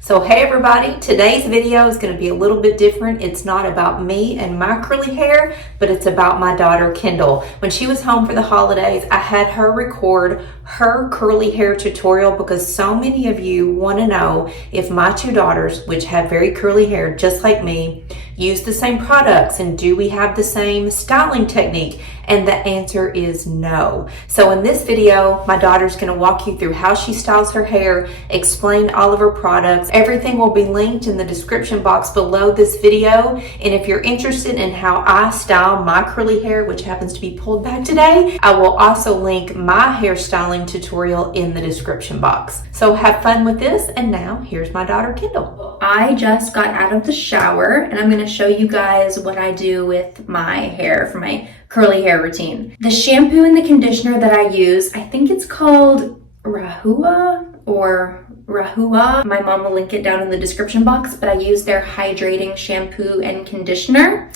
So hey everybody, today's video is going to be a little bit different. It's not about me and my curly hair, but it's about my daughter Kendall. When she was home for the holidays, I had her record her curly hair tutorial because so many of you want to know if my two daughters, which have very curly hair just like me, use the same products and do we have the same styling technique? And the answer is no. So in this video, my daughter's going to walk you through how she styles her hair, explain all of her products. Everything will be linked in the description box below this video. And if you're interested in how I style my curly hair, which happens to be pulled back today, I will also link my hairstyling tutorial in the description box. So have fun with this. And now here's my daughter Kendall. I just got out of the shower and I'm going to show you guys what I do with my hair for my curly hair routine. The shampoo and the conditioner that I use, I think it's called Rahua or Rahua. My mom will link it down in the description box, but I use their hydrating shampoo and conditioner.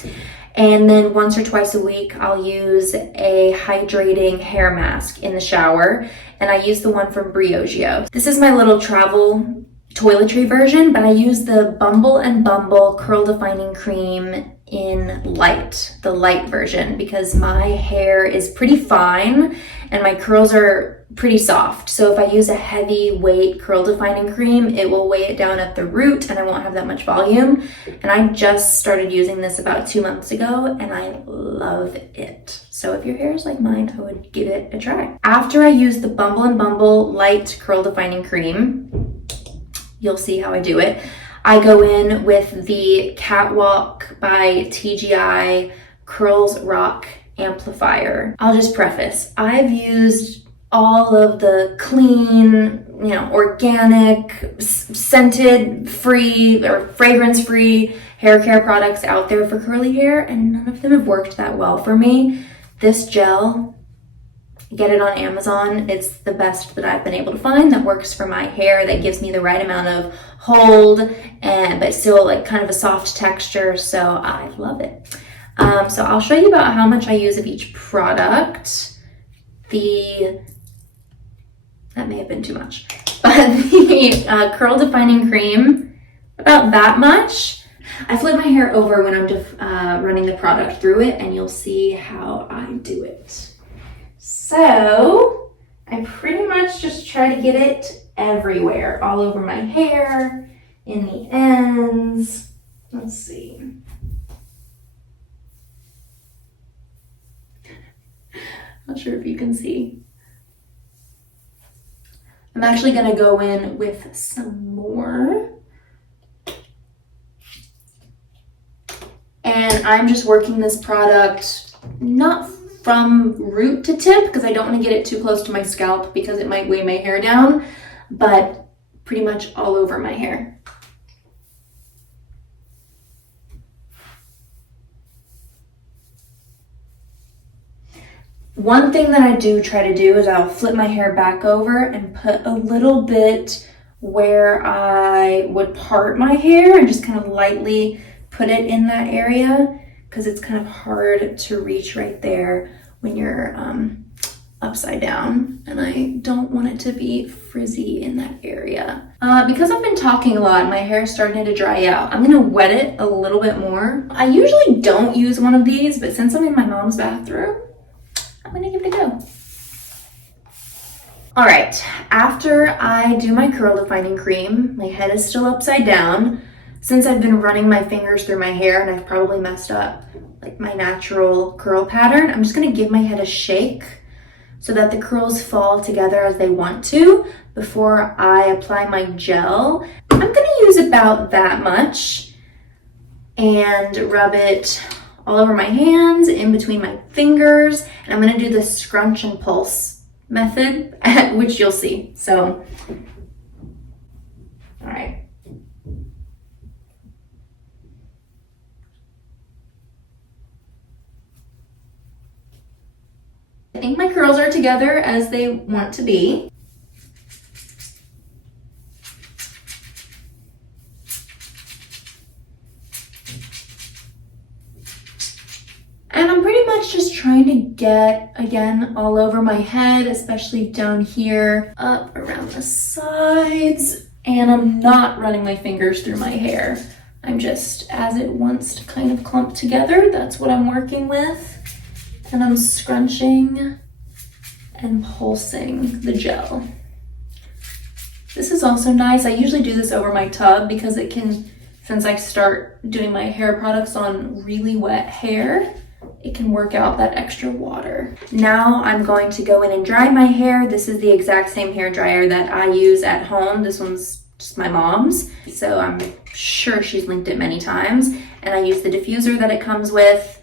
And then once or twice a week, I'll use a hydrating hair mask in the shower. And I use the one from Briogeo. This is my little travel toiletry version, but I use the Bumble and Bumble Curl Defining Cream in light, the light version, because my hair is pretty fine and my curls are pretty soft. So if I use a heavy weight curl defining cream, it will weigh it down at the root and I won't have that much volume. And I just started using this about 2 months ago and I love it. So if your hair is like mine, I would give it a try. After I use the Bumble and Bumble light curl defining cream, you'll see how I do it. I go in with the Catwalk by TGI Curls Rock Amplifier. I'll just preface, I've used all of the clean, organic, scented free or fragrance free hair care products out there for curly hair, and none of them have worked that well for me. This gel, get it on Amazon. It's the best that I've been able to find that works for my hair, that gives me the right amount of hold but still like kind of a soft texture. So I love it. So I'll show you about how much I use of each product. That may have been too much, but the curl defining cream, about that much. I flip my hair over when I'm running the product through it, and you'll see how I do it. So I pretty much just try to get it everywhere, all over my hair, in the ends. Let's see. Not sure if you can see. I'm actually gonna go in with some more. And I'm just working this product not from root to tip because I don't want to get it too close to my scalp because it might weigh my hair down, but pretty much all over my hair. One thing that I do try to do is I'll flip my hair back over and put a little bit where I would part my hair and just kind of lightly put it in that area because it's kind of hard to reach right there when you're upside down, and I don't want it to be frizzy in that area. Because I've been talking a lot, my hair is starting to dry out. I'm gonna wet it a little bit more. I usually don't use one of these, but since I'm in my mom's bathroom, I'm gonna give it a go. All right, after I do my curl defining cream, my head is still upside down. Since I've been running my fingers through my hair and I've probably messed up like my natural curl pattern, I'm just gonna give my head a shake so that the curls fall together as they want to before I apply my gel. I'm gonna use about that much and rub it all over my hands, in between my fingers, and I'm gonna do the scrunch and pulse method, which you'll see. So, all right. I think my curls are together as they want to be. And I'm pretty much just trying to get, again, all over my head, especially down here, up around the sides. And I'm not running my fingers through my hair. I'm just, as it wants to kind of clump together, that's what I'm working with. And I'm scrunching and pulsing the gel. This is also nice. I usually do this over my tub because it can, since I start doing my hair products on really wet hair, it can work out that extra water. Now I'm going to go in and dry my hair. This is the exact same hair dryer that I use at home. This one's just my mom's, so I'm sure she's linked it many times. And I use the diffuser that it comes with.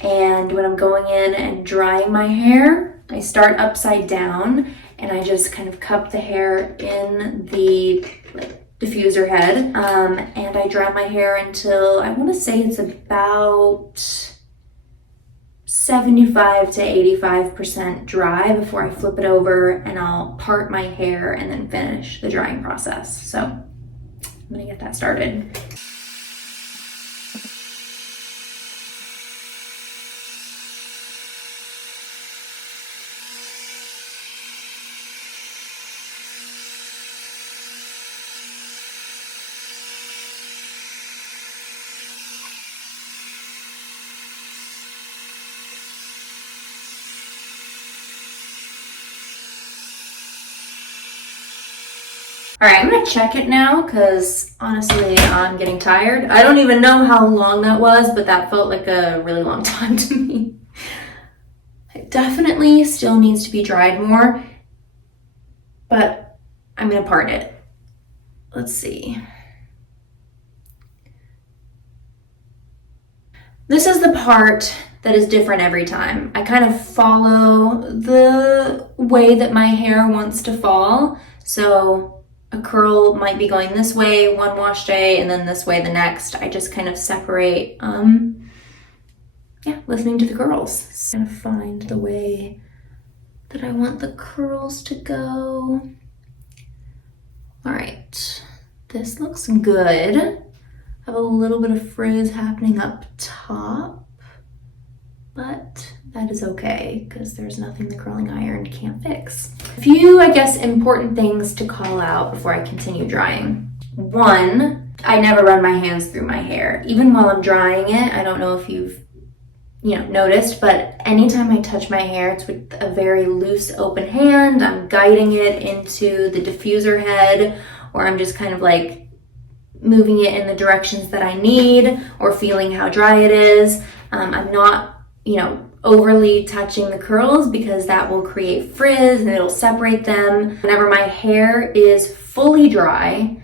And when I'm going in and drying my hair, I start upside down and I just kind of cup the hair in the diffuser head. And I dry my hair until, I want to say it's about 75 to 85% dry before I flip it over, and I'll part my hair and then finish the drying process. So I'm gonna get that started. All right, I'm gonna check it now because honestly, I'm getting tired. I don't even know how long that was, but that felt like a really long time to me. It definitely still needs to be dried more, but I'm gonna part it. Let's see. This is the part that is different every time. I kind of follow the way that my hair wants to fall. So a curl might be going this way one wash day and then this way the next. I just kind of separate, listening to the curls. So I'm gonna find the way that I want the curls to go. All right, this looks good. I have a little bit of frizz happening up top, but that is okay because there's nothing the curling iron can't fix. A few, I guess, important things to call out before I continue drying. One, I never run my hands through my hair. Even while I'm drying it, I don't know if you've noticed, but anytime I touch my hair, it's with a very loose, open hand. I'm guiding it into the diffuser head, or I'm just kind of like moving it in the directions that I need, or feeling how dry it is. I'm not, overly touching the curls because that will create frizz and it'll separate them. Whenever my hair is fully dry,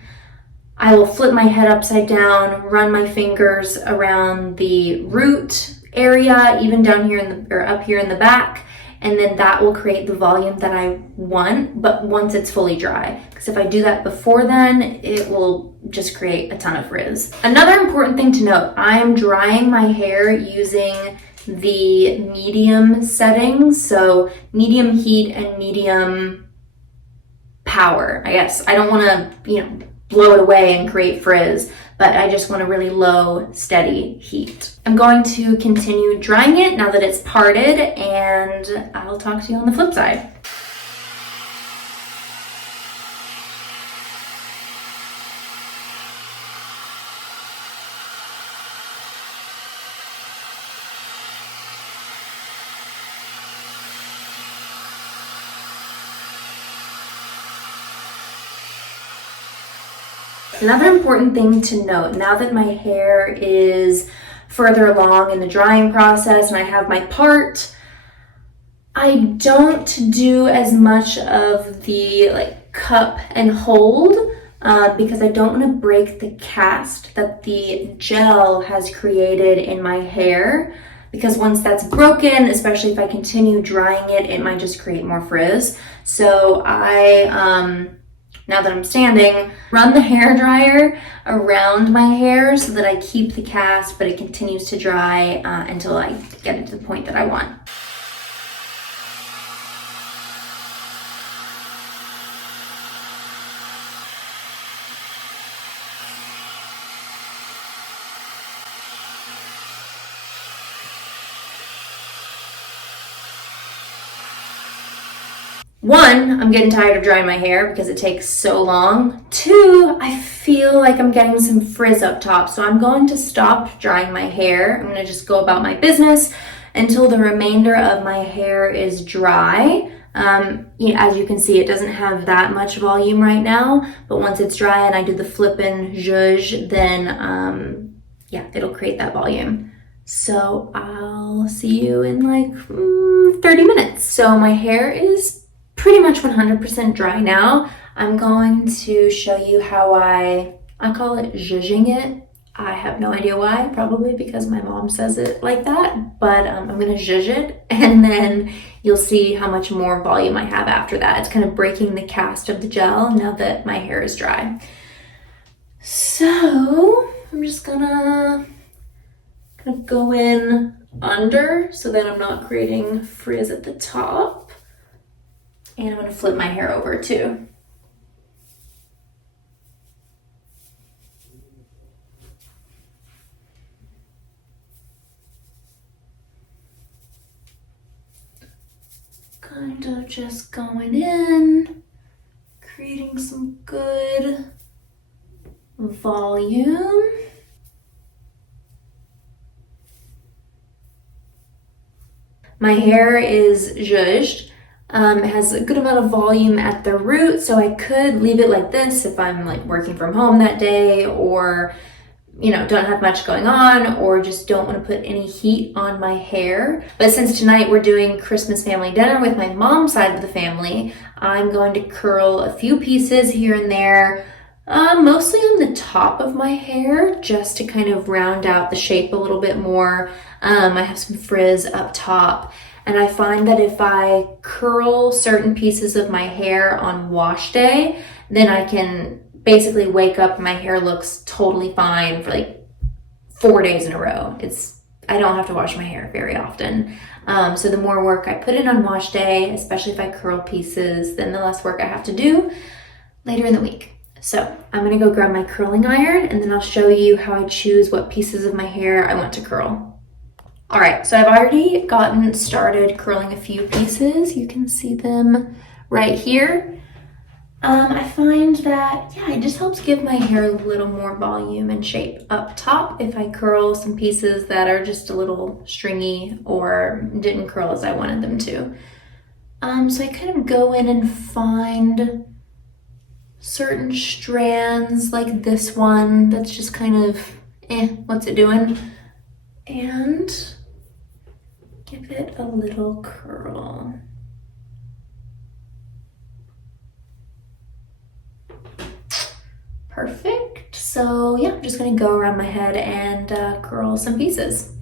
I will flip my head upside down, run my fingers around the root area, even down here up here in the back, and then that will create the volume that I want, but once it's fully dry. Because if I do that before then, it will just create a ton of frizz. Another important thing to note, I'm drying my hair using the medium settings, so medium heat and medium power, I guess. I don't want to, blow it away and create frizz, but I just want a really low, steady heat. I'm going to continue drying it now that it's parted, and I'll talk to you on the flip side. Another important thing to note, now that my hair is further along in the drying process and I have my part, I don't do as much of the cup and hold because I don't want to break the cast that the gel has created in my hair, because once that's broken, especially if I continue drying it, it might just create more frizz. So I now that I'm standing, run the hair dryer around my hair so that I keep the cast, but it continues to dry until I get it to the point that I want. one, I'm getting tired of drying my hair because it takes so long. Two, I feel like I'm getting some frizz up top, so I'm going to stop drying my hair. I'm gonna just go about my business until the remainder of my hair is dry. As you can see, it doesn't have that much volume right now, but once it's dry and I do the flip and zhuzh, then it'll create that volume. So I'll see you in like 30 minutes. So my hair is pretty much 100% dry now. I'm going to show you how I call it zhuzhing it. I have no idea why, probably because my mom says it like that, but I'm gonna zhuzh it, and then you'll see how much more volume I have after that. It's kind of breaking the cast of the gel now that my hair is dry. So I'm just gonna go in under so that I'm not creating frizz at the top, and I'm gonna flip my hair over too. Kind of just going in, creating some good volume. My hair is zhuzhed. It has a good amount of volume at the root, so I could leave it like this if I'm like working from home that day, or don't have much going on, or just don't want to put any heat on my hair. But since tonight we're doing Christmas family dinner with my mom's side of the family, I'm going to curl a few pieces here and there, mostly on the top of my hair, just to kind of round out the shape a little bit more. I have some frizz up top, and I find that if I curl certain pieces of my hair on wash day, then I can basically wake up and my hair looks totally fine for like 4 days in a row. I don't have to wash my hair very often. So the more work I put in on wash day, especially if I curl pieces, then the less work I have to do later in the week. So I'm gonna go grab my curling iron, and then I'll show you how I choose what pieces of my hair I want to curl. All right, so I've already gotten started curling a few pieces. You can see them right here. I find that, it just helps give my hair a little more volume and shape up top if I curl some pieces that are just a little stringy or didn't curl as I wanted them to. So I kind of go in and find certain strands like this one that's just kind of, what's it doing? And give it a little curl. Perfect. So I'm just gonna go around my head and curl some pieces.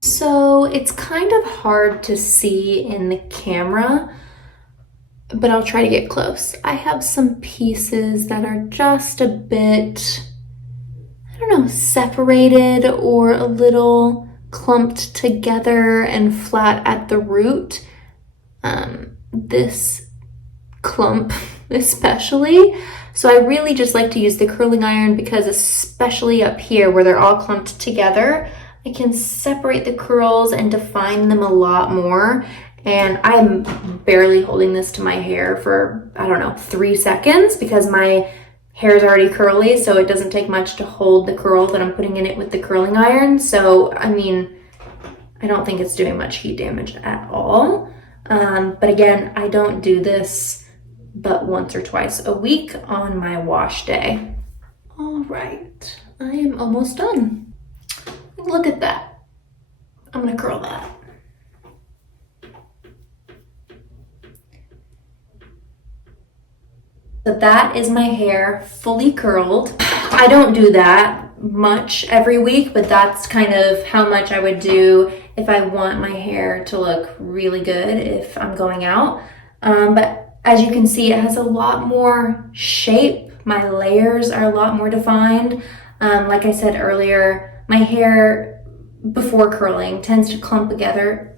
So it's kind of hard to see in the camera, but I'll try to get close. I have some pieces that are just a bit, I don't know, separated or a little clumped together and flat at the root. This clump especially. So I really just like to use the curling iron because especially up here where they're all clumped together, I can separate the curls and define them a lot more. And I'm barely holding this to my hair for, I don't know, 3 seconds because my hair is already curly, so it doesn't take much to hold the curl that I'm putting in it with the curling iron. So, I mean, I don't think it's doing much heat damage at all. But again, I don't do this but once or twice a week on my wash day. All right, I am almost done. Look at that. I'm gonna curl that. So that is my hair fully curled. I don't do that much every week, but that's kind of how much I would do if I want my hair to look really good if I'm going out. But as you can see, it has a lot more shape. My layers are a lot more defined. Like I said earlier, my hair before curling tends to clump together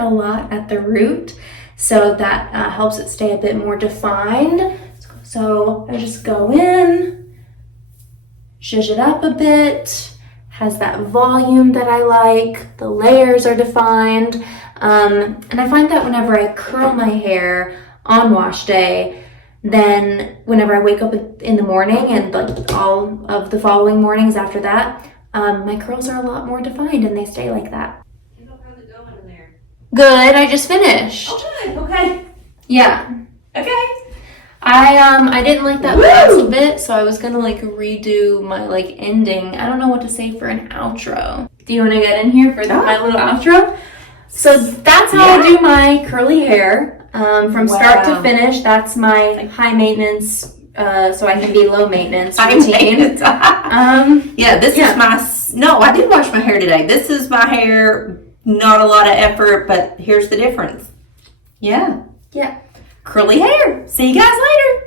a lot at the root. So that helps it stay a bit more defined. So I just go in, zhuzh it up a bit, has that volume that I like, the layers are defined. And I find that whenever I curl my hair on wash day, then whenever I wake up in the morning and like all of the following mornings after that, my curls are a lot more defined and they stay like that. How's it going in there? Good, I just finished. Oh, good. Okay. Yeah. Okay. I didn't like that last bit, so I was gonna like redo my like ending. I don't know what to say for an outro. Do you want to get in here for my little outro? So that's how I do my curly hair from start to finish. That's my high maintenance, so I can be low maintenance routine. Yeah, this is my. No, I did wash my hair today. This is my hair. Not a lot of effort, but here's the difference. Yeah. Yeah. Curly hair. See you guys later.